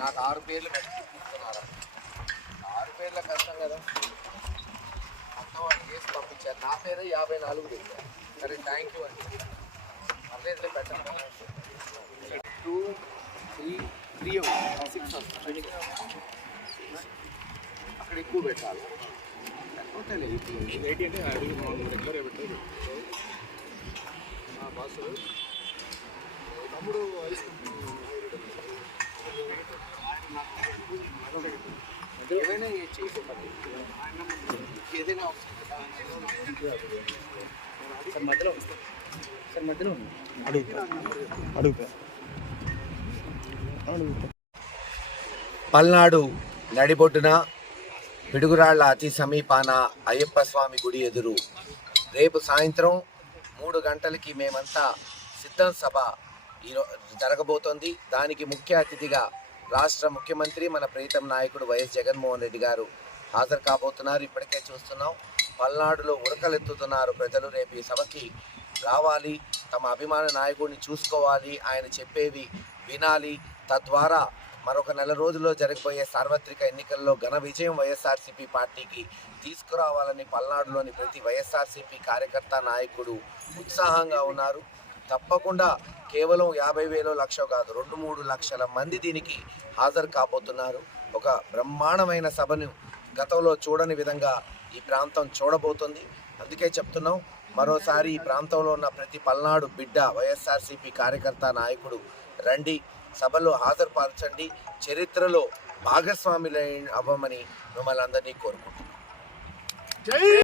నాకు ఆరు పేర్లు తీసుకున్నారా? ఆరు పేర్ల కష్టం కదా. అంత వాళ్ళు చేసి పంపించారు. నా పేరు యాభై నాలుగు పెట్టారు. సరే థ్యాంక్ యూ అండి. అర్లేదు పెట్టండి టూ త్రీ త్రీ సిక్స్ అక్కడ ఎక్కువ పెట్టాలి. ఎయిటీ అంటే అడిగి రెగ్యులర్గా పెట్టారు. బస్సు తమ్ముడు ఐస్ చేసే పని ఏదైనా సార్ మధ్యలో సార్ మధ్యలో అడుగుతా అడుగుతా అడుగుతా పల్నాడు నడిబొడ్డున పిడుగురాళ్ళ అతి సమీపాన అయ్యప్ప స్వామి గుడి ఎదురు రేపు సాయంత్రం మూడు గంటలకి మేమంతా సిద్ధం సభ ఈరో జరగబోతోంది. దానికి ముఖ్య అతిథిగా రాష్ట్ర ముఖ్యమంత్రి మన ప్రీతం నాయకుడు వైఎస్ జగన్మోహన్ రెడ్డి గారు హాజరు కాబోతున్నారు. ఇప్పటికే చూస్తున్నాం పల్నాడులో ఉరకలెత్తుతున్నారు ప్రజలు. రేపు ఈ సభకి రావాలి తమ అభిమాన నాయకుడిని చూసుకోవాలి ఆయన చెప్పేవి వినాలి. తద్వారా మరొక నెల రోజుల్లో జరగబోయే సార్వత్రిక ఎన్నికల్లో ఘన విజయం వైఎస్ఆర్సీపీ పార్టీకి తీసుకురావాలని పల్నాడులోని ప్రతి వైఎస్ఆర్సీపీ కార్యకర్త నాయకుడు ఉత్సాహంగా ఉన్నారు. తప్పకుండా కేవలం యాభై వేలు లక్ష కాదు రెండు మూడు లక్షల మంది దీనికి హాజరు కాబోతున్నారు. ఒక బ్రహ్మాండమైన సభను గతంలో చూడని విధంగా ఈ ప్రాంతం చూడబోతుంది. అందుకే చెప్తున్నాం మరోసారి ఈ ప్రాంతంలో ఉన్న ప్రతి పల్నాడు బిడ్డ వైఎస్ఆర్సీపీ కార్యకర్త నాయకుడు రండి సభలో హాజరుపరచండి చరిత్రలో భాగస్వాములు అవ్వమని మిమ్మల్ని అందరినీ కోరుకుంటున్నాం.